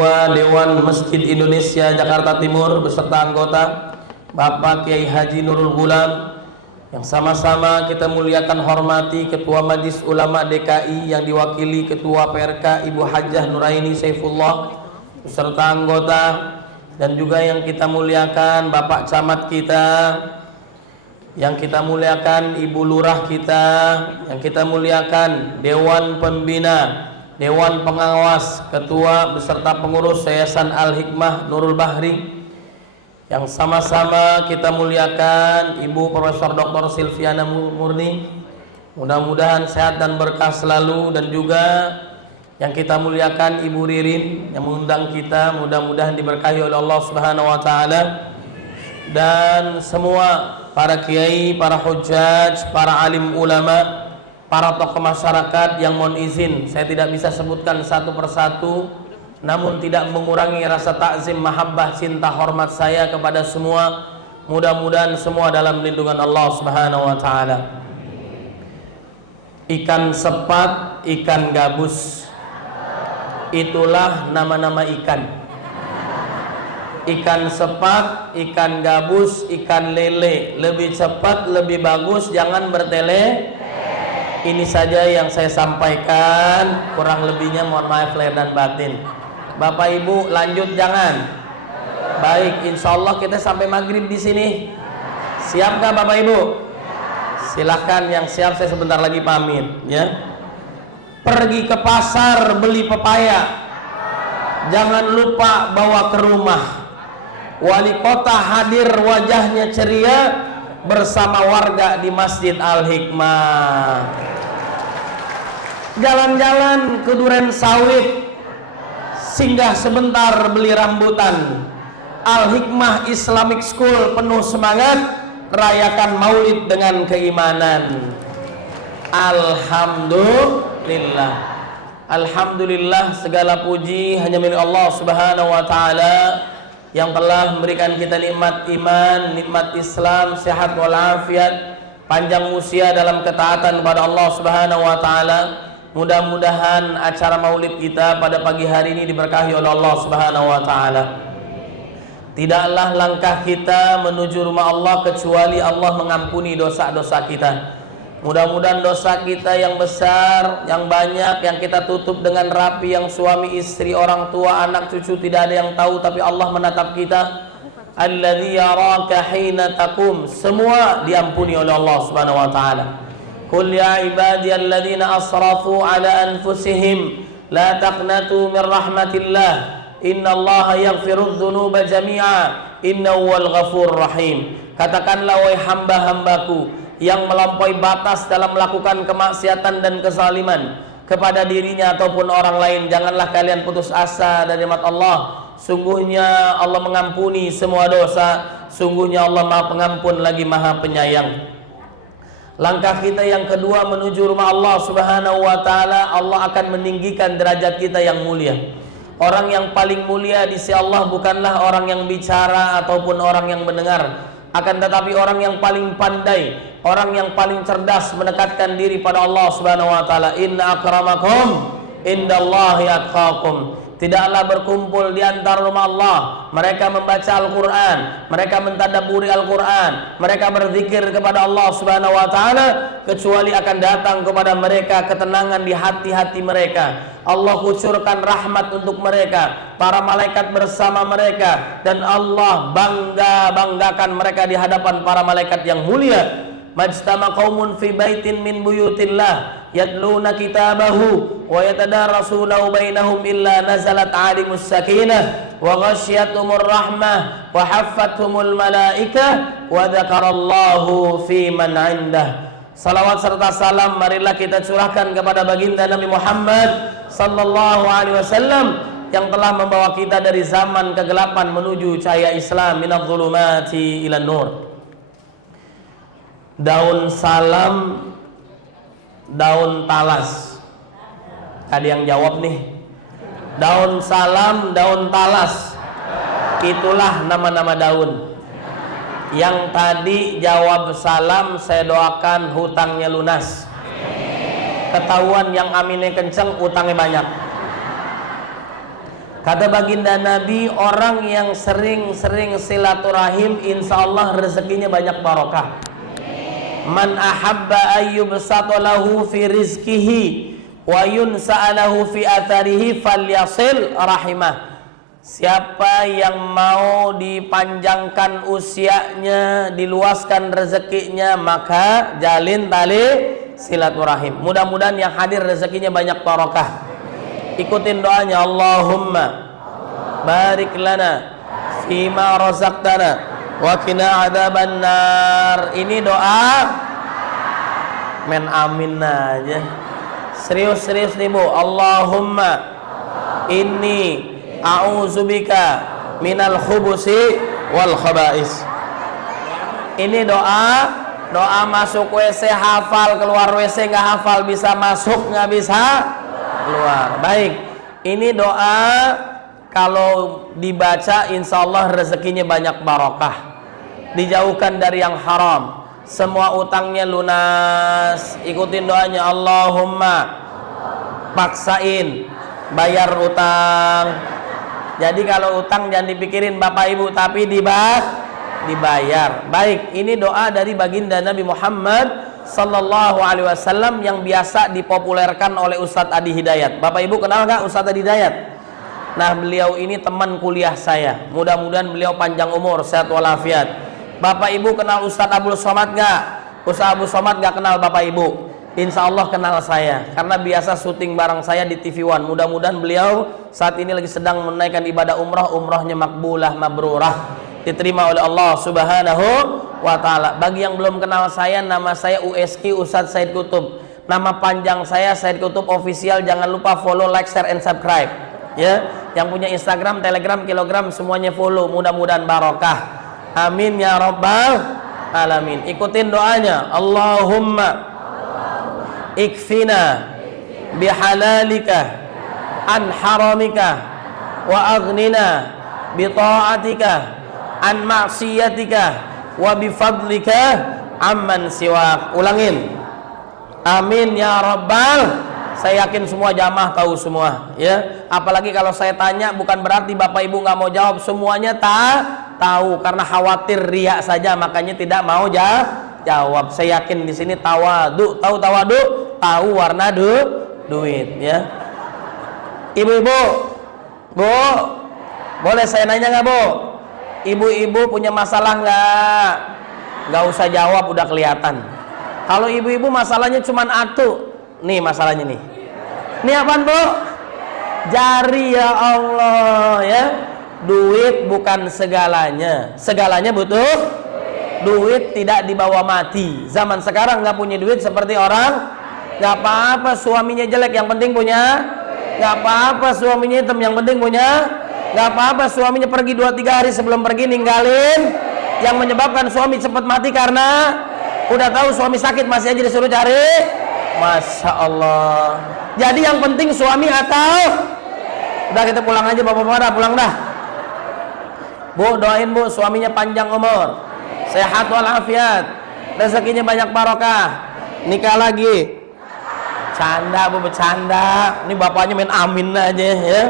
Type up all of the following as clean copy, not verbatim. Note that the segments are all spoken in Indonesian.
Ketua Dewan Masjid Indonesia Jakarta Timur beserta anggota Bapak Kiai Haji Nurul Ghulam, yang sama-sama kita muliakan hormati Ketua Majelis Ulama DKI yang diwakili Ketua PRK Ibu Hajah Nuraini Saifullah beserta anggota, dan juga yang kita muliakan Bapak Camat kita, yang kita muliakan Ibu Lurah kita, yang kita muliakan Dewan Pembina, Dewan Pengawas, Ketua beserta pengurus Yayasan Al-Hikmah Nurul Bahri, yang sama-sama kita muliakan Ibu Profesor Dr. Silviana Murni, mudah-mudahan sehat dan berkah selalu, dan juga yang kita muliakan Ibu Ririn yang mengundang kita, mudah-mudahan diberkahi oleh Allah Subhanahu wa taala, dan semua para kiai, para hujjaj, para alim ulama, para tokoh masyarakat yang mohon izin saya tidak bisa sebutkan satu persatu, namun tidak mengurangi rasa takzim, mahabbah, cinta, hormat saya kepada semua. Mudah-mudahan semua dalam lindungan Allah Subhanahu wa taala. Ikan sepat, ikan gabus, itulah nama-nama ikan. Ikan sepat, ikan gabus, ikan lele, lebih cepat, lebih bagus, jangan bertele. Ini saja yang saya sampaikan, kurang lebihnya mohon maaf lahir dan batin. Bapak Ibu lanjut jangan. Baik, insya Allah kita sampai maghrib di sini. Siap nggak Bapak Ibu? Silahkan yang siap, saya sebentar lagi pamit ya. Pergi ke pasar beli pepaya, jangan lupa bawa ke rumah. Wali kota hadir wajahnya ceria bersama warga di Masjid Al-Hikmah. Jalan-jalan ke Duren Sawit, singgah sebentar beli rambutan. Al-Hikmah Islamic School penuh semangat, rayakan maulid dengan keimanan. Alhamdulillah. Alhamdulillah, segala puji hanya milik Allah Subhanahu wa taala yang telah memberikan kita nikmat iman, nikmat Islam, sehat walafiat, panjang usia dalam ketaatan kepada Allah Subhanahu wa taala. Mudah-mudahan acara maulid kita pada pagi hari ini diberkahi oleh Allah Subhanahu wa taala. Tidaklah langkah kita menuju rumah Allah kecuali Allah mengampuni dosa-dosa kita. Mudah-mudahan dosa kita yang besar, yang banyak, yang kita tutup dengan rapi, yang suami, istri, orang tua, anak, cucu tidak ada yang tahu, tapi Allah menatap kita. Alladzi yaraka hina taqum, semua diampuni oleh Allah Subhanahu wa taala. Qul ya ibadiyalladzina asrafu ala anfusihim la taqnatu min rahmatillah, innallaha yaghfirudz dzunuba jami'a, innahu wal ghafurur rahim. Katakanlah wahai hamba-hambaku yang melampaui batas dalam melakukan kemaksiatan dan kezaliman kepada dirinya ataupun orang lain, janganlah kalian putus asa dari rahmat Allah. Sungguhnya Allah mengampuni semua dosa, sungguhnya Allah Maha Pengampun lagi Maha Penyayang. Langkah kita yang kedua menuju rumah Allah Subhanahu wa taala, Allah akan meninggikan derajat kita yang mulia. Orang yang paling mulia di sisi Allah bukanlah orang yang bicara ataupun orang yang mendengar, akan tetapi orang yang paling pandai, orang yang paling cerdas mendekatkan diri pada Allah Subhanahu wa taala. Inna akramakum indallahi atqakum. Tidaklah berkumpul di antara rumah Allah mereka membaca Al-Qur'an, mereka mentadabburi Al-Qur'an, mereka berzikir kepada Allah Subhanahu wa taala, kecuali akan datang kepada mereka ketenangan di hati-hati mereka. Allah kucurkan rahmat untuk mereka, para malaikat bersama mereka, dan Allah banggakan mereka di hadapan para malaikat yang mulia. Majtama qaumun fi baitin min buyutillah yatluna kitabahu wa yatadarasunahu bainahum illa nazalat 'alimus sakinah wa ghashyatumur rahmah wa haffathumul malaikah wa dzakarallahu fi man 'indah. Salawat serta salam marilah kita curahkan kepada baginda Nabi Muhammad sallallahu alaihi wasallam yang telah membawa kita dari zaman kegelapan menuju cahaya Islam, minadh dhulumati ilan nur. Daun salam, daun talas. Ada yang jawab nih. Daun salam, daun talas, itulah nama-nama daun. Yang tadi jawab salam, saya doakan hutangnya lunas. Ketahuan yang aminnya kenceng, utangnya banyak. Kata baginda Nabi, orang yang sering-sering silaturahim, insya Allah rezekinya banyak barokah. Man ahabba ayyubsata lahu fi rizkihi wa yunsa'a lahu fi atharihi falyasil rahimah. Siapa yang mau dipanjangkan usianya, diluaskan rezekinya, maka jalin tali silaturahim. Mudah-mudahan yang hadir rezekinya banyak barokah. Ikutin doanya, Allahumma barik lana fima razaqtana wa qina adzabannar. Ini doa men amin aja. Serius nih Bu. Allahumma inni a'udzubika minal khubusi wal khaba'is. Ini doa masuk WC hafal, keluar WC nggak hafal, bisa masuk nggak bisa keluar. Baik, ini doa kalau dibaca insya Allah rezekinya banyak barokah, dijauhkan dari yang haram, semua utangnya lunas. Ikutin doanya, Allahumma paksain bayar utang. Jadi kalau utang jangan dipikirin Bapak Ibu, tapi dibayar. Baik, ini doa dari baginda Nabi Muhammad Sallallahu Alaihi Wasallam yang biasa dipopulerkan oleh Ustadz Adi Hidayat. Bapak Ibu kenal nggak Ustadz Adi Hidayat? Nah, beliau ini teman kuliah saya. Mudah-mudahan beliau panjang umur, sehat walafiat. Bapak Ibu kenal Ustadz Abdul Somad nggak? Ustadz Abdul Somad nggak kenal Bapak Ibu? Insya Allah kenal saya, karena biasa syuting bareng saya di TV One. Mudah-mudahan beliau saat ini lagi sedang menunaikan ibadah umrohnya makbulah, mabrurah, diterima oleh Allah Subhanahu wa Ta'ala. Bagi yang belum kenal saya, nama saya USQ Ustadz Said Kutub. Nama panjang saya Said Kutub Official. Jangan lupa follow, like, share, and subscribe. Ya, yang punya Instagram, Telegram, Kilogram semuanya follow. Mudah-mudahan barokah. Amin ya rabbal alamin. Ikutin doanya, Allahumma ikfina bihalalika an haramika wa aghnina bita'atika an maksiatika wa bifadlika amman siwak. Ulangin, amin ya rabbal. Saya yakin semua jamaah tahu semua ya. Apalagi kalau saya tanya, bukan berarti Bapak Ibu nggak mau jawab. Semuanya tahu, karena khawatir riya saja makanya tidak mau jawab. Saya yakin di sini tawadu, tahu warna duit ya. Ibu-ibu, Bu, boleh saya nanya nggak Bu? Ibu-ibu punya masalah nggak? Nggak usah jawab, udah kelihatan. Kalau ibu-ibu masalahnya cuman atu, nih masalahnya nih. Ini apaan Bu? Jari, ya Allah ya. Duit bukan segalanya. Segalanya butuh duit, tidak dibawa mati. Zaman sekarang nggak punya duit seperti orang. Nggak apa-apa suaminya jelek, yang penting punya. Nggak apa-apa suaminya hitam, yang penting punya. Nggak apa-apa suaminya pergi 2-3 hari sebelum pergi ninggalin. Yang menyebabkan suami cepat mati karena udah tahu suami sakit masih aja disuruh cari. Masya Allah. Jadi yang penting suami atau udah, kita pulang aja bapak-bapak, dah pulang dah. Bu, doain Bu suaminya panjang umur, sehat walafiat, rezekinya banyak barokah, nikah lagi. Canda Bu, bercanda. Ini bapaknya main amin aja ya.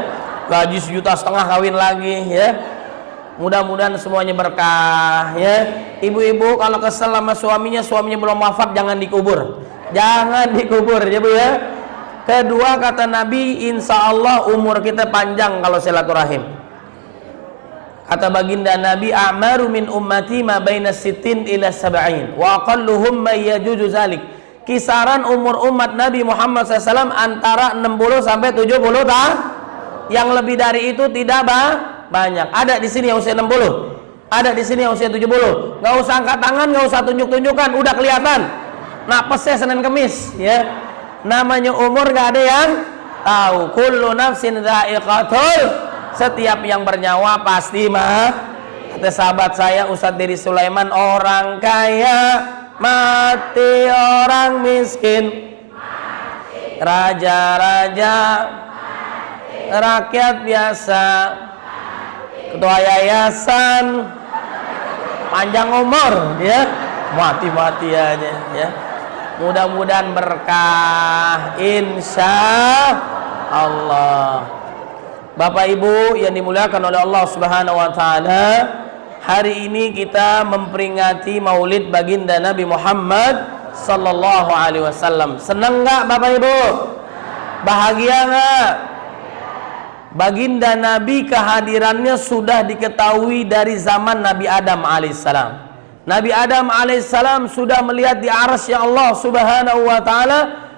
Gaji 1,5 juta kawin lagi ya. Mudah-mudahan semuanya berkah ya. Ibu-ibu kalau kesel sama suaminya belum wafat, jangan dikubur. Jangan dikubur ya Bu ya. Kedua, kata Nabi, insya Allah umur kita panjang kalau silaturahim. Kata baginda Nabi, a'maru min ummati ma baina sittin ila sab'in wa aqalluhum may yajuzu zalik. Kisaran umur umat Nabi Muhammad SAW antara 60 sampai 70 tahun. Yang lebih dari itu tidak banyak. Ada di sini yang usia 60, ada di sini yang usia 70. Nggak usah angkat tangan, nggak usah tunjuk-tunjukkan, udah kelihatan. Napasnya Senin Kemis ya. Namanya umur nggak ada yang tahu. Kullu nafsin dha'iqatul. Setiap yang bernyawa pasti kata sahabat saya Ustadz Diri Sulaiman, orang kaya mati, orang miskin raja-raja, rakyat biasa, ketua yayasan, panjang umur ya, mati-mati aja ya. Mudah-mudahan berkah insya Allah. Bapak Ibu yang dimuliakan oleh Allah Subhanahu wa taala, hari ini kita memperingati Maulid baginda Nabi Muhammad sallallahu alaihi wasallam. Senang enggak Bapak Ibu? Bahagia enggak? Baginda Nabi kehadirannya sudah diketahui dari zaman Nabi Adam alaihissalam. Nabi Adam alaihissalam sudah melihat di arsy Allah Subhanahu wa taala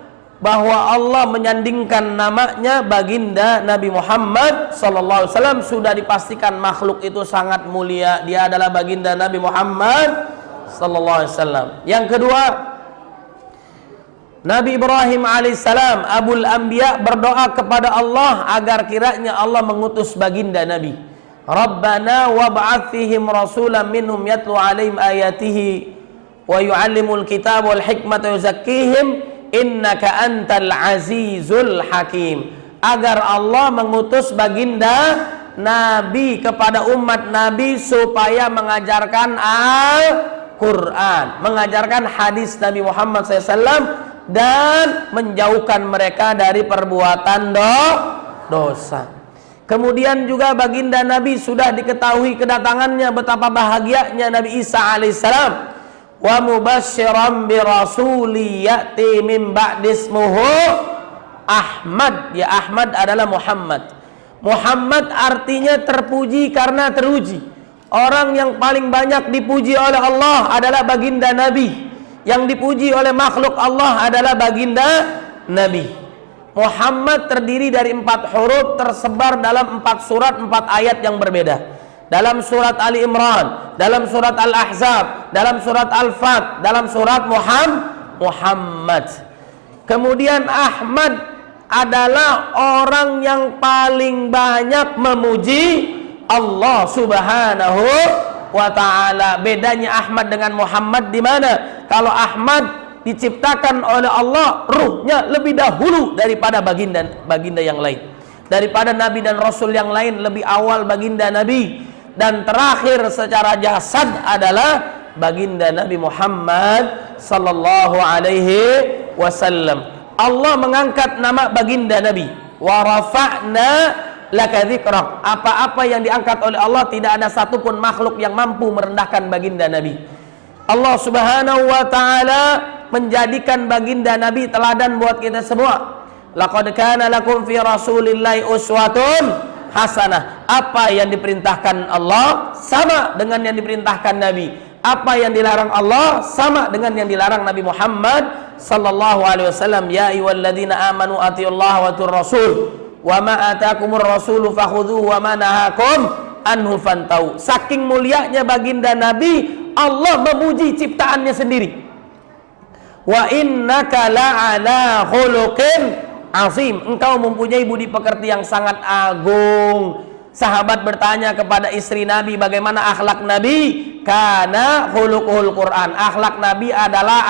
bahwa Allah menyandingkan namanya baginda Nabi Muhammad sallallahu alaihi wasallam. Sudah dipastikan makhluk itu sangat mulia, dia adalah baginda Nabi Muhammad sallallahu alaihi wasallam. Yang kedua, Nabi Ibrahim alaihissalam, Abul Anbiya, berdoa kepada Allah agar kiranya Allah mengutus baginda Nabi. Rabbana wab'ats fihim rasulan minhum yatlu alaihim ayatihi wa yu'allimul kitab wal hikmata wa yuzakkihim innaka antal azizul hakim. Agar Allah mengutus baginda Nabi kepada umat Nabi supaya mengajarkan Al-Quran, mengajarkan hadis Nabi Muhammad SAW, dan menjauhkan mereka dari perbuatan dosa. Kemudian juga baginda Nabi sudah diketahui kedatangannya, betapa bahagianya Nabi Isa alaihissalam. Wa mubasysyiran bi rasuli ya'ti min ba'di ismuhu Ahmad. Ya, Ahmad adalah Muhammad. Muhammad artinya terpuji karena teruji. Orang yang paling banyak dipuji oleh Allah adalah baginda Nabi. Yang dipuji oleh makhluk Allah adalah baginda Nabi. Muhammad terdiri dari 4 huruf tersebar dalam 4 surat 4 ayat yang berbeda. Dalam surat Ali Imran, dalam surat Al-Ahzab, dalam surat Al-Fat, dalam surat Muhammad. Kemudian Ahmad adalah orang yang paling banyak memuji Allah Subhanahu wa ta'ala. Bedanya Ahmad dengan Muhammad di mana? Kalau Ahmad diciptakan oleh Allah, ruhnya lebih dahulu daripada baginda yang lain. Daripada Nabi dan Rasul yang lain, lebih awal baginda Nabi. Dan terakhir secara jasad adalah baginda Nabi Muhammad sallallahu alaihi wasallam. Allah mengangkat nama baginda Nabi. Wa rafa'na laka dzikrak. Apa-apa yang diangkat oleh Allah, tidak ada satupun makhluk yang mampu merendahkan baginda Nabi. Allah Subhanahu wa taala menjadikan baginda Nabi teladan buat kita semua. Laqad kana lakum fi Rasulillahi uswatun hasanah. Apa yang diperintahkan Allah sama dengan yang diperintahkan Nabi. Apa yang dilarang Allah sama dengan yang dilarang Nabi Muhammad sallallahu alaihi wasallam. Ya ayyuhalladzina amanu atiullaha wa atiur rasul wa ma atakumur rasulu fakhudhuhu wa ma nahakum anhu fantau. Saking mulianya baginda Nabi, Allah memuji ciptaannya sendiri. Wa innaka la'ala khuluqin azim. Engkau mempunyai budi pekerti yang sangat agung. Sahabat bertanya kepada istri Nabi, bagaimana akhlak Nabi? Kana khuluqul Quran. Akhlak Nabi adalah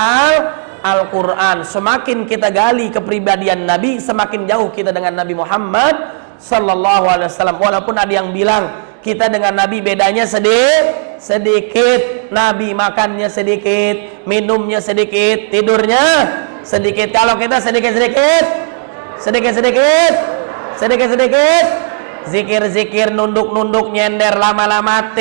Al-Quran. Semakin kita gali kepribadian Nabi, semakin jauh kita dengan Nabi Muhammad sallallahu alaihi wasallam. Walaupun ada yang bilang kita dengan Nabi bedanya sedikit. Nabi makannya sedikit, minumnya sedikit, tidurnya sedikit. Kalau kita sedikit-sedikit, zikir-zikir, nunduk-nunduk, nyender lama-lama,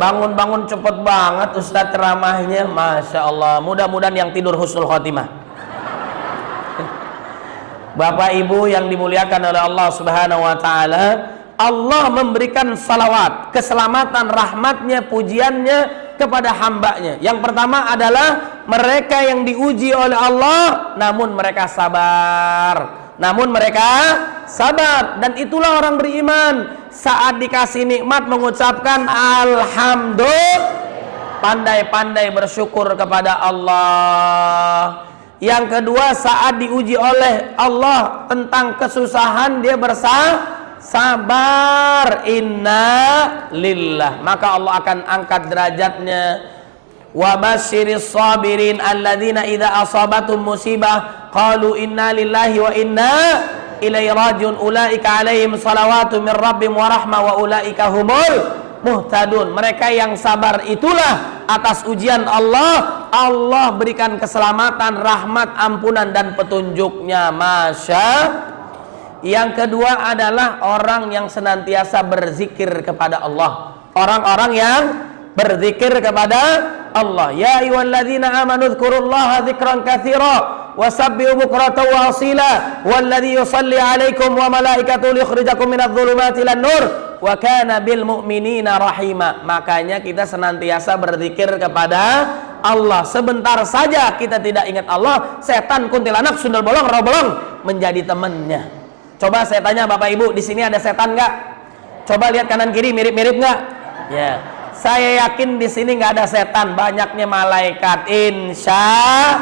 bangun-bangun cepet banget Ustadz ceramahnya, Masya Allah. Mudah-mudahan yang tidur husnul khotimah. Bapak Ibu yang dimuliakan oleh Allah Subhanahu wa ta'ala, Allah memberikan salawat, keselamatan, rahmatnya, pujiannya kepada hambanya. Yang pertama adalah mereka yang diuji oleh Allah, namun mereka sabar. Dan itulah orang beriman. Saat dikasih nikmat mengucapkan alhamdulillah, pandai-pandai bersyukur kepada Allah. Yang kedua, saat diuji oleh Allah tentang kesusahan, dia sabar, inna lillah, maka Allah akan angkat derajatnya. Wa basyiris sabirin alladzina idza asabatum musibah qalu inna lillahi wa inna ilaihi rajiun ulaika alaihim salawatu min rabbihim wa rahmah wa ulaika humul muhtadun. Mereka yang sabar itulah atas ujian Allah, Allah berikan keselamatan, rahmat, ampunan dan petunjuknya. Yang kedua adalah orang yang senantiasa berzikir kepada Allah. Orang-orang yang berzikir kepada Allah. Ya ayyuhalladzina amanu dzkurullaha dzikran katsira wasabbihu bukratan wa asila walladzi yusalli 'alaikum wa malaikatuhu liyukhrijakum minadh dhulumati ilan nur wa kana bil mu'minina rahima. Makanya kita senantiasa berzikir kepada Allah. Sebentar saja kita tidak ingat Allah, setan, kuntilanak, sundal bolong, roh bolong menjadi temannya. Coba saya tanya Bapak Ibu, di sini ada setan nggak? Coba lihat kanan kiri, mirip-mirip nggak? Ya, saya yakin di sini nggak ada setan, banyaknya malaikat. Insya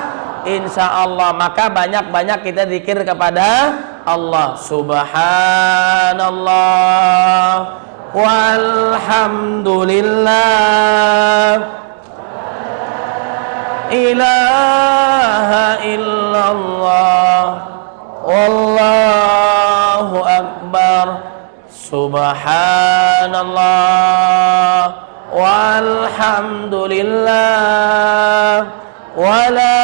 Allah. Maka banyak-banyak kita zikir kepada Allah. Subhanallah walhamdulillah ilaha illallah wallahu akbar subhanallah walhamdulillah wala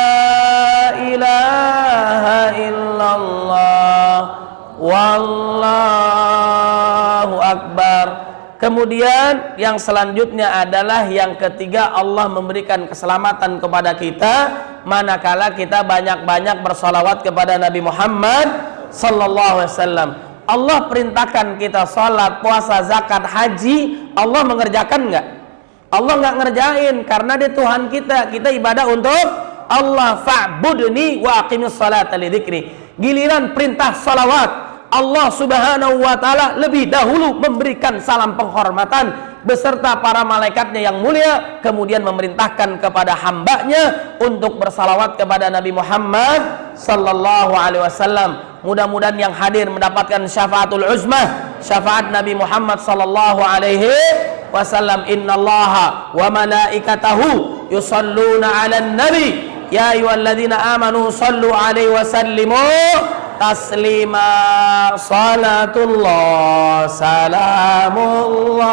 ilaha illallah wallahu akbar. Kemudian yang selanjutnya adalah yang ketiga, Allah memberikan keselamatan kepada kita manakala kita banyak-banyak bersalawat kepada Nabi Muhammad sallallahu alaihi wasallam. Allah perintahkan kita salat, puasa, zakat, haji, Allah mengerjakan enggak? Allah enggak ngerjain karena dia Tuhan kita. Kita ibadah untuk Allah. Fa'budni wa aqimis salata li dzikri. Giliran perintah salawat, Allah subhanahu wa ta'ala lebih dahulu memberikan salam penghormatan beserta para malaikatnya yang mulia, kemudian memerintahkan kepada hambanya untuk bersalawat kepada Nabi Muhammad sallallahu alaihi wasallam. Mudah-mudahan yang hadir mendapatkan syafaatul uzmah, syafaat Nabi Muhammad sallallahu alaihi wasallam. Innallaha wa malaikatahu yusalluna 'alan nabi ya ayyuhalladzina amanu sallu alaihi wa sallimu taslima. Salatullah salamullah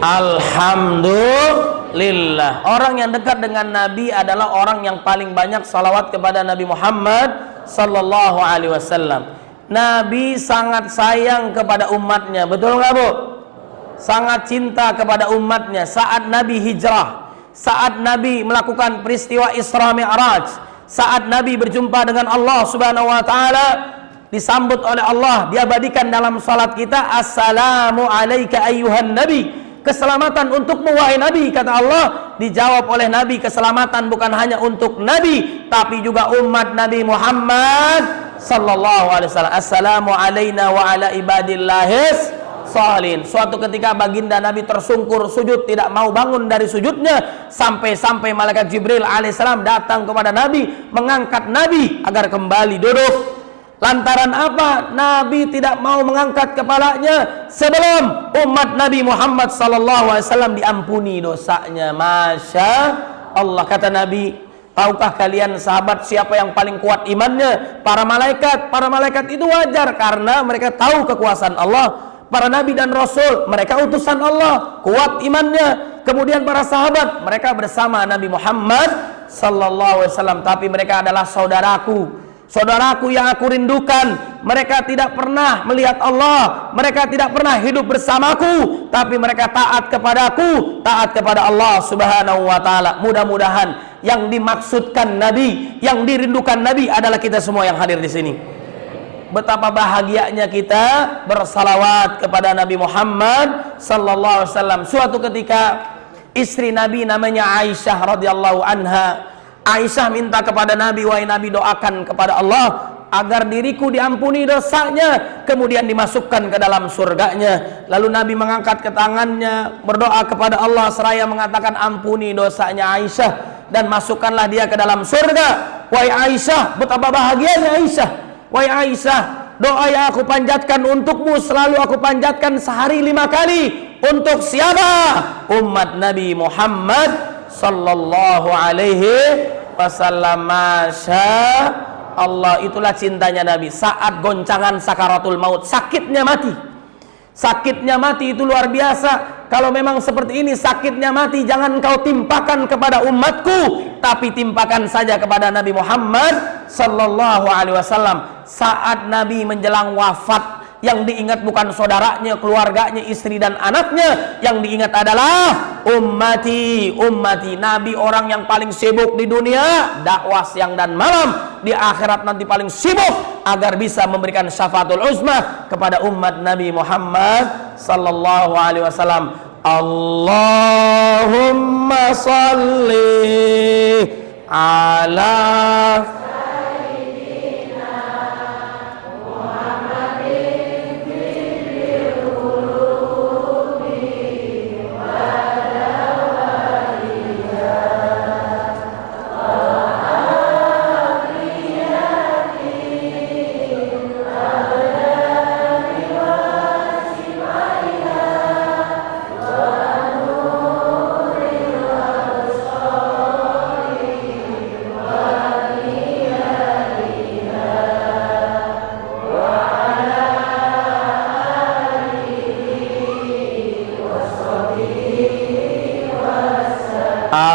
alhamdulillah. Orang yang dekat dengan Nabi adalah orang yang paling banyak salawat kepada Nabi Muhammad sallallahu alaihi wasallam. Nabi sangat sayang kepada umatnya, betul nggak Bu? Sangat cinta kepada umatnya. Saat Nabi hijrah, saat Nabi melakukan peristiwa Isra Mi'raj, saat Nabi berjumpa dengan Allah subhanahu wa ta'ala, disambut oleh Allah, diabadikan dalam salat kita, assalamu alayka ayyuhan nabi. Keselamatan untukmu wahai Nabi, kata Allah. Dijawab oleh Nabi, keselamatan bukan hanya untuk Nabi tapi juga umat Nabi Muhammad sallallahu alaihi wasallam. Assalamu alaina wa ala ibadillahis salihin. Suatu ketika baginda Nabi tersungkur sujud, tidak mau bangun dari sujudnya, sampai malaikat Jibril alaihissalam datang kepada Nabi, mengangkat Nabi agar kembali duduk. Lantaran apa? Nabi tidak mau mengangkat kepalanya sebelum umat Nabi Muhammad sallallahu alaihi wasallam diampuni dosanya. Masya Allah. Kata Nabi, tahukah kalian sahabat siapa yang paling kuat imannya? Para malaikat. Para malaikat itu wajar karena mereka tahu kekuasaan Allah. Para nabi dan rasul, mereka utusan Allah, kuat imannya. Kemudian para sahabat, mereka bersama Nabi Muhammad sallallahu alaihi wasallam, tapi mereka adalah saudaraku. Saudaraku yang aku rindukan. Mereka tidak pernah melihat Allah, mereka tidak pernah hidup bersamaku, tapi mereka taat kepadaku, taat kepada Allah subhanahu wa ta'ala. Mudah-mudahan yang dimaksudkan Nabi, yang dirindukan Nabi adalah kita semua yang hadir di sini. Betapa bahagianya kita bersalawat kepada Nabi Muhammad sallallahu alaihi wasallam. Suatu ketika istri Nabi namanya Aisyah radhiyallahu anha, Aisyah minta kepada Nabi, wahai Nabi, doakan kepada Allah agar diriku diampuni dosanya, kemudian dimasukkan ke dalam surganya. Lalu Nabi mengangkat ke tangannya, berdoa kepada Allah seraya mengatakan, ampuni dosanya Aisyah dan masukkanlah dia ke dalam surga. Wahai Aisyah, betapa bahagianya Aisyah. Wahai Aisyah, doa yang aku panjatkan untukmu selalu aku panjatkan sehari 5 kali. Untuk siapa? Umat Nabi Muhammad sallallahu alaihi wasallam. Masya Allah. Itulah cintanya Nabi. Saat goncangan sakaratul maut, sakitnya mati. Sakitnya mati itu luar biasa. Kalau memang seperti ini sakitnya mati, jangan kau timpakan kepada umatku, tapi timpakan saja kepada Nabi Muhammad sallallahu alaihi wasallam. Saat Nabi menjelang wafat, yang diingat bukan saudaranya, keluarganya, istri dan anaknya. Yang diingat adalah ummati, ummati. Nabi orang yang paling sibuk di dunia, dakwah siang dan malam. Di akhirat nanti paling sibuk agar bisa memberikan syafaatul uzma kepada umat Nabi Muhammad sallallahu alaihi wasallam. Allahumma salli ala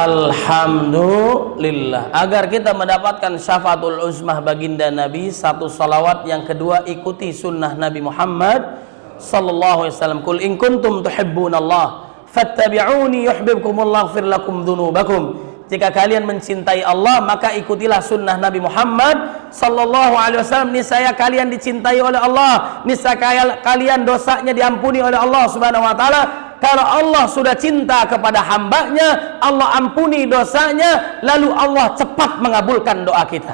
alhamdulillah. Agar kita mendapatkan syafaatul uzmah baginda Nabi, satu salawat, yang kedua ikuti sunnah Nabi Muhammad sallallahu alaihi wasallam. Qul in kuntum tuhibbunallah fattabi'uni yuhibbukumullah yaghfir lakum dzunubakum. Jika kalian mencintai Allah, maka ikutilah sunnah Nabi Muhammad sallallahu alaihi wasallam. Niscaya kalian dicintai oleh Allah, niscaya kalian dosanya diampuni oleh Allah Subhanahu wa taala. Kalau Allah sudah cinta kepada hambanya, Allah ampuni dosanya, lalu Allah cepat mengabulkan doa kita.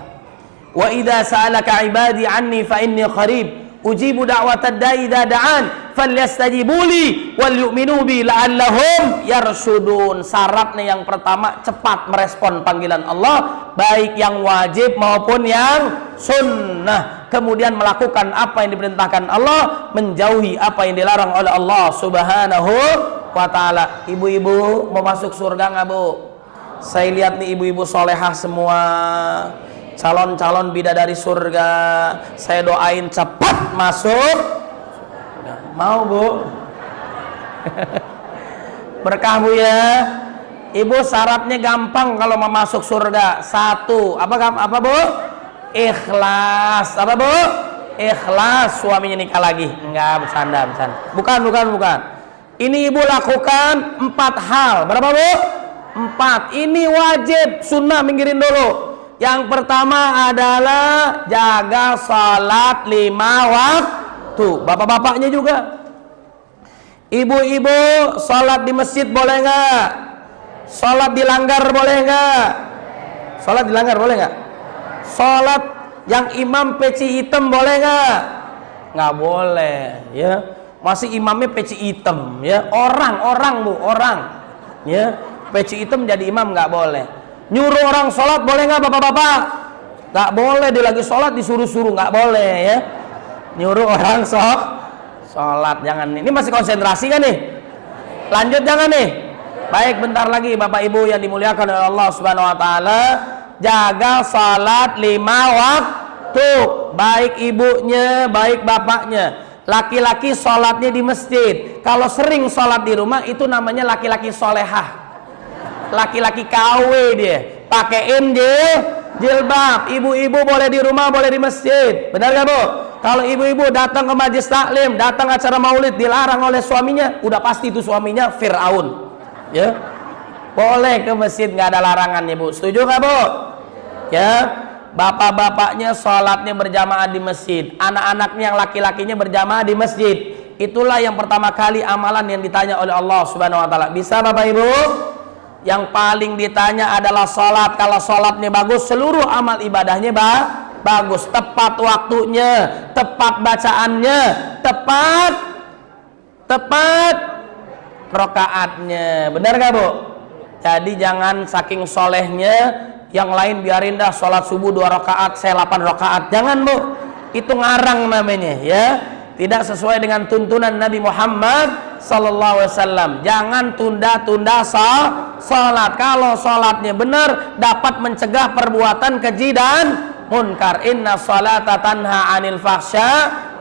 Wa idza sa'alaka ibadi anni fa inni qarib ujibu da'watad da'i idza da'an falyastajibuli wal yu'minu bi la'allahum yarshudun. Syaratnya yang pertama, cepat merespon panggilan Allah, baik yang wajib maupun yang sunnah. Kemudian melakukan apa yang diperintahkan Allah, menjauhi apa yang dilarang oleh Allah Subhanahu wa ta'ala. Ibu-ibu mau masuk surga nggak, Bu? Saya lihat nih ibu-ibu solehah semua, calon-calon bidadari surga. Saya doain cepat masuk. Mau, Bu? Berkah, Bu, ya. Ibu, syaratnya gampang kalau mau masuk surga. Satu, apa Bu? Ikhlas. Apa, Bu? Ikhlas. Suaminya nikah lagi. Enggak, bercanda. Bukan. Ini ibu lakukan 4 hal. Berapa, Bu? 4. Ini wajib, sunnah minggirin dulu. Yang pertama adalah jaga salat 5 waktu. Bapak-bapaknya juga. Ibu-ibu salat di masjid boleh nggak? Salat dilanggar boleh nggak? Salat dilanggar boleh nggak? Salat yang imam peci hitam boleh nggak? Nggak boleh, ya. Masih imamnya peci hitam, ya. Orang, Bu, orang, ya. Peci hitam jadi imam nggak boleh. Nyuruh orang sholat boleh nggak, bapak-bapak? Nggak boleh. Dia lagi sholat disuruh-suruh, nggak boleh, ya. Nyuruh orang sholat, jangan. Ini masih konsentrasi kan nih? Lanjut jangan nih? Baik, bentar lagi Bapak Ibu yang dimuliakan oleh Allah Subhanahu wa taala. Jaga salat 5 waktu, baik ibunya, baik bapaknya. Laki-laki sholatnya di masjid. Kalau sering sholat di rumah, itu namanya laki-laki solehah. Laki-laki KW dia, pakein jilbab. Ibu-ibu boleh di rumah, boleh di masjid. Benar gak, Bu? Kalau ibu-ibu datang ke majelis taklim, datang acara maulid, dilarang oleh suaminya, udah pasti itu suaminya Fir'aun, ya. Boleh ke masjid, nggak ada larangannya, Bu. Setuju nggak, Bu? Ya. Bapak-bapaknya sholatnya berjamaah di masjid, anak-anaknya yang laki-lakinya berjamaah di masjid. Itulah yang pertama kali amalan yang ditanya oleh Allah Subhanahu wa taala. Bisa, Bapak Ibu? Yang paling ditanya adalah sholat. Kalau sholatnya bagus, seluruh amal ibadahnya bagus. Tepat waktunya, tepat bacaannya, tepat rokaatnya. Benar gak, Bu? Jadi jangan saking solehnya, yang lain biarin dah sholat subuh 2 rakaat, saya 8 rakaat. Jangan, Bu. Itu ngarang namanya, ya. Tidak sesuai dengan tuntunan Nabi Muhammad sallallahu alaihi wasallam. Jangan tunda-tunda sholat. Kalau sholatnya benar, dapat mencegah perbuatan keji dan munkar. Inna sholata tanha 'anil fahsya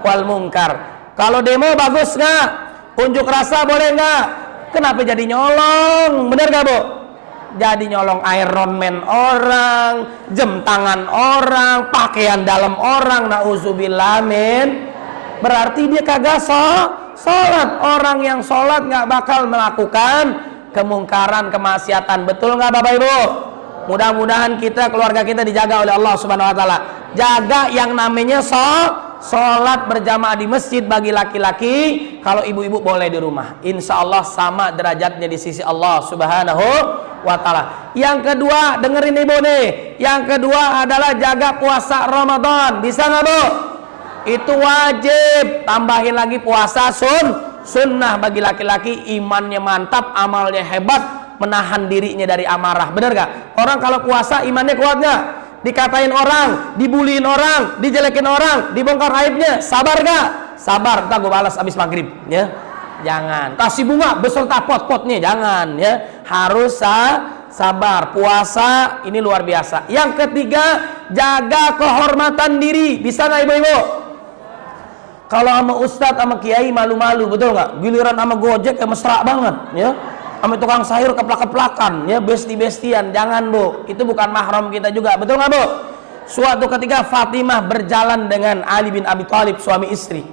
wal munkar. Kalau demo bagus nggak? Unjuk rasa boleh nggak? Kenapa jadi nyolong? Bener nggak, Bu? Jadi nyolong Iron Man orang, jam tangan orang, pakaian dalam orang, nauzubillah min. Berarti dia kagak sholat. Orang yang sholat nggak bakal melakukan kemungkaran, kemaksiatan. Betul nggak, Bapak Ibu? Mudah-mudahan kita, keluarga kita dijaga oleh Allah Subhanahu Wa Taala. Jaga yang namanya sholat berjamaah di masjid bagi laki-laki. Kalau ibu-ibu boleh di rumah. Insya Allah sama derajatnya di sisi Allah Subhanahu Wa Taala. Yang kedua, dengerin ibu nih. Yang kedua adalah jaga puasa Ramadan. Bisa nggak, Bu? Itu wajib. Tambahin lagi puasa sunnah bagi laki-laki. Imannya mantap, amalnya hebat, menahan dirinya dari amarah. Bener gak? Orang kalau puasa imannya kuat gak? Dikatain orang, dibuliin orang, dijelekin orang, dibongkar aibnya, sabar gak? Sabar, ntar gue balas abis maghrib, ya. Jangan kasih bunga beserta pot-potnya, jangan, ya. Harus sabar. Puasa ini luar biasa. Yang ketiga, jaga kehormatan diri. Bisa nggak, ibu-ibu? Kalau sama ustadz sama kiai malu-malu, betul nggak? Giliran sama Gojek mesra banget, ya. Sama tukang sayur keplak-keplakan, ya, besti-bestian. Jangan, Bu. Itu bukan mahram kita juga. Betul nggak, Bu? Suatu ketika Fatimah berjalan dengan Ali bin Abi Thalib, suami istri.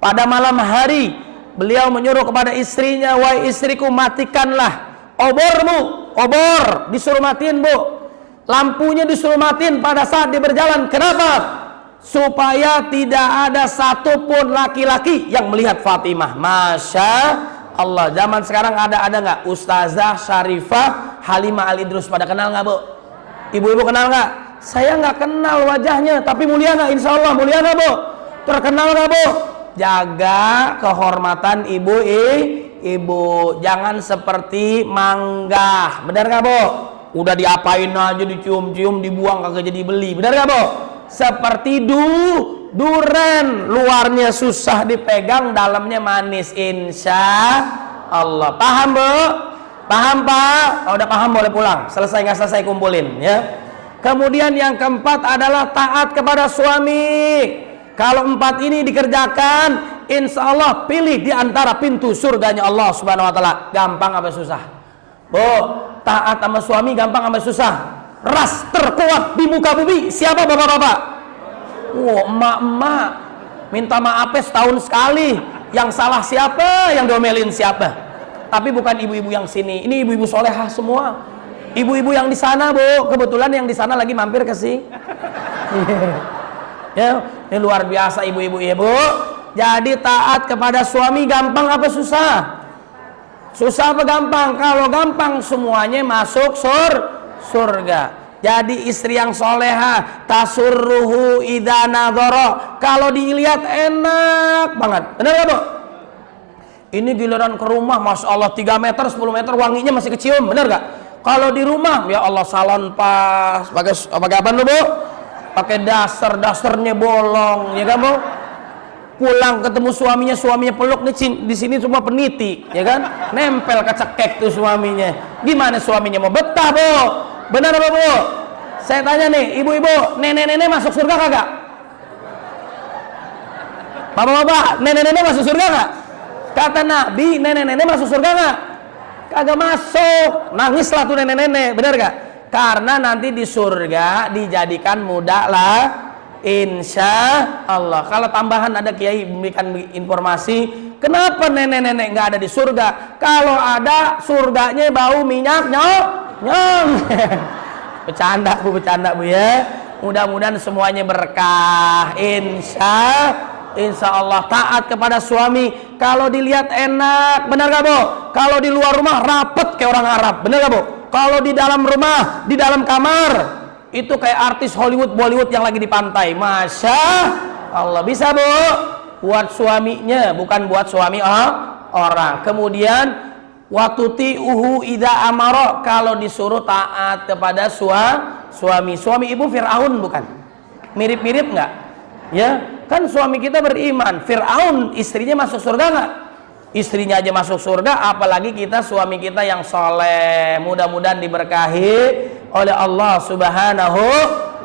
Pada malam hari, beliau menyuruh kepada istrinya, "Wahai istriku, matikanlah obormu." Obor disuruh matiin, Bu. Lampunya disuruh matiin pada saat dia berjalan. Kenapa? Supaya tidak ada satupun laki-laki yang melihat Fatimah. Masya Allah. Zaman sekarang ada nggak Ustazah Syarifah Halimah Al Idrus? Pada kenal nggak, Bu? Ibu-ibu kenal nggak? Saya nggak kenal wajahnya, tapi mulia nggak? Insya Allah mulia nggak, Bu? Terkenal nggak, Bu? Jaga kehormatan ibu. Jangan seperti manggah. Benar nggak, Bu? Udah diapain aja, dicium-cium, dibuang kagak jadi beli. Benar nggak, Bu? Seperti duren, luarnya susah dipegang, dalamnya manis. Insya Allah. Paham, Bu? Paham, Pak? Kalau udah paham boleh pulang. Selesai nggak selesai kumpulin, ya. Kemudian yang keempat adalah taat kepada suami. Kalau empat ini dikerjakan, insya Allah pilih di antara pintu surganya Allah Subhanahu Wa Taala. Gampang apa susah? Bu, taat sama suami gampang apa susah? Ras terkuat di muka bumi siapa, bapak-bapak? Emak-emak minta maaf setahun sekali. Yang salah siapa? Yang diomelin siapa? Tapi bukan ibu-ibu yang sini. Ini ibu-ibu solehah semua. Ibu-ibu yang di sana, Bu. Kebetulan yang di sana lagi mampir ke sini. Ya, ini luar biasa ibu-ibu, ya, Bu. Jadi taat kepada suami gampang apa susah? Susah apa gampang? Kalau gampang semuanya masuk surga. Jadi istri yang soleha, tasurruhu idza nadhara. Kalau dilihat enak banget. Benar gak, Bu? Ini giliran ke rumah, Masya Allah 3 meter, 10 meter wanginya masih kecium. Benar gak? Kalau di rumah, ya Allah salon pas. Pakai apa lu, Bu? Pakai dasternya bolong, ya kan, Bu? Pulang ketemu suaminya peluk nih, di sini semua peniti, ya kan? Nempel kecekek tuh suaminya. Gimana suaminya mau betah, Bu? Benar apa, Bu? Saya tanya nih, ibu-ibu, nenek-nenek masuk surga kagak? Bapak-bapak, nenek-nenek masuk surga kagak? Kata Nabi, nenek-nenek masuk surga kagak? Kagak masuk. Nangislah tuh nenek-nenek, benar gak? Karena nanti di surga dijadikan muda lah, insya Allah. Kalau tambahan ada kiai memberikan informasi, kenapa nenek-nenek nggak ada di surga? Kalau ada, surganya bau minyak nyong. Bercanda bu ya. Mudah-mudahan semuanya berkah, insya Allah. Taat kepada suami. Kalau dilihat enak, benar gak, Bu? Kalau di luar rumah rapet kayak orang Arab, benar gak, Bu? Kalau di dalam rumah, di dalam kamar, itu kayak artis Hollywood, Bollywood yang lagi di pantai. Masya Allah. Bisa, Bu? Buat suaminya, bukan buat suami orang. Kemudian watuti uhu ida amaro, kalau disuruh taat kepada suami. Suami ibu Fir'aun bukan? Mirip-mirip nggak? Ya, kan suami kita beriman. Fir'aun istrinya masuk surga nggak? Istrinya aja masuk surga, apalagi kita, suami kita yang soleh. Mudah-mudahan diberkahi oleh Allah Subhanahu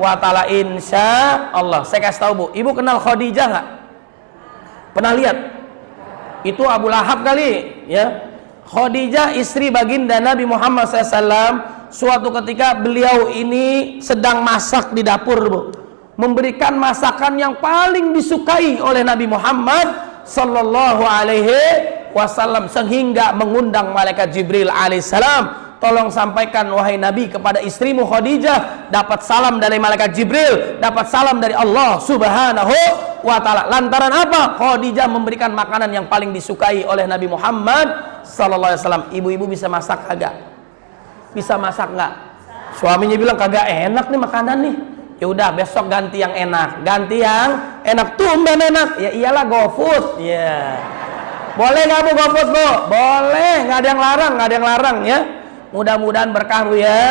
wa ta'ala, insya Allah. Saya kasih tahu Bu, Ibu kenal Khadijah nggak? Pernah lihat? Itu Abu Lahab kali ya. Khadijah istri baginda Nabi Muhammad SAW. Suatu ketika beliau ini sedang masak di dapur Bu, memberikan masakan yang paling disukai oleh Nabi Muhammad Sallallahu Alaihi Wasallam, sehingga mengundang malaikat Jibril alaihissalam, tolong sampaikan wahai Nabi kepada istrimu Khadijah, dapat salam dari malaikat Jibril, dapat salam dari Allah Subhanahu wa ta'ala. Lantaran apa? Khadijah memberikan makanan yang paling disukai oleh Nabi Muhammad Sallallahu Alaihi Wasallam. Ibu-ibu bisa masak kagak? Bisa masak nggak? Suaminya bilang kagak enak nih makanan nih. Ya udah besok ganti yang enak, ganti yang enak, tumben enak. Ya iyalah, GoFood. Ya. Boleh nggak Bu GoFood Bu? Boleh, nggak ada yang larang, nggak ada yang larang ya. Mudah-mudahan berkah Bu ya.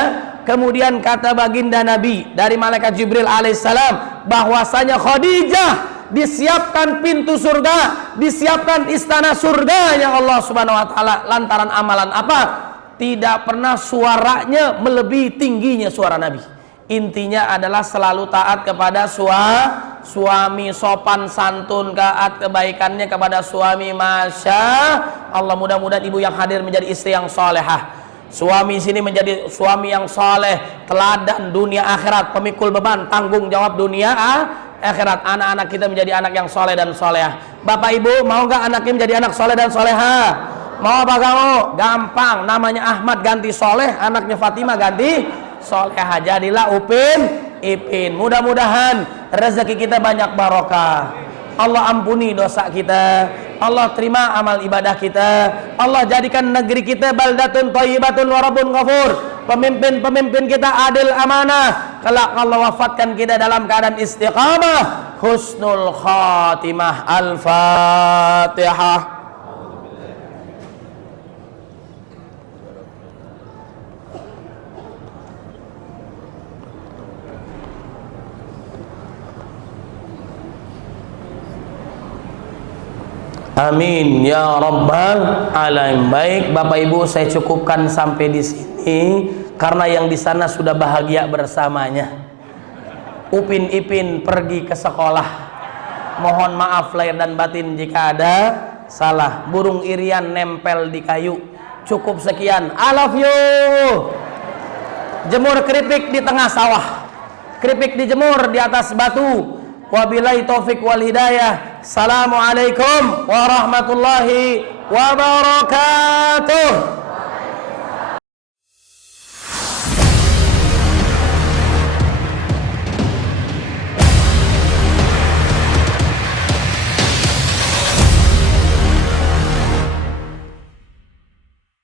Kemudian kata baginda Nabi dari malaikat Jibril alaihissalam, bahwasanya Khadijah disiapkan pintu surga, disiapkan istana surga yang Allah Subhanahu wa taala. Lantaran amalan apa? Tidak pernah suaranya melebihi tingginya suara Nabi. Intinya adalah selalu taat kepada suami, sopan santun, taat kebaikannya kepada suami. Masya Allah, mudah-mudahan ibu yang hadir menjadi istri yang solehah. Suami sini menjadi suami yang soleh, teladan dunia akhirat, pemikul beban, tanggung jawab dunia akhirat. Anak-anak kita menjadi anak yang soleh dan solehah. Bapak ibu mau gak anaknya menjadi anak soleh dan solehah? Mau apa kamu? Gampang, namanya Ahmad ganti soleh, anaknya Fatimah ganti solehah. Jadilah Upin Ipin. Mudah-mudahan rezeki kita banyak barokah. Allah ampuni dosa kita, Allah terima amal ibadah kita, Allah jadikan negeri kita baldatun thayyibatun wa rabbun ghafur. Pemimpin-pemimpin kita adil amanah, kelak Allah wafatkan kita dalam keadaan istiqamah, husnul khatimah. Al-Fatihah. Amin ya rabbal alamin. Baik Bapak Ibu, saya cukupkan sampai di sini karena yang di sana sudah bahagia bersamanya. Upin Ipin pergi ke sekolah. Mohon maaf lahir dan batin jika ada salah. Burung irian nempel di kayu. Cukup sekian. I love you. Jemur keripik di tengah sawah. Keripik dijemur di atas batu. Wabillahi taufik wal hidayah. Assalamualaikum warahmatullahi wabarakatuh.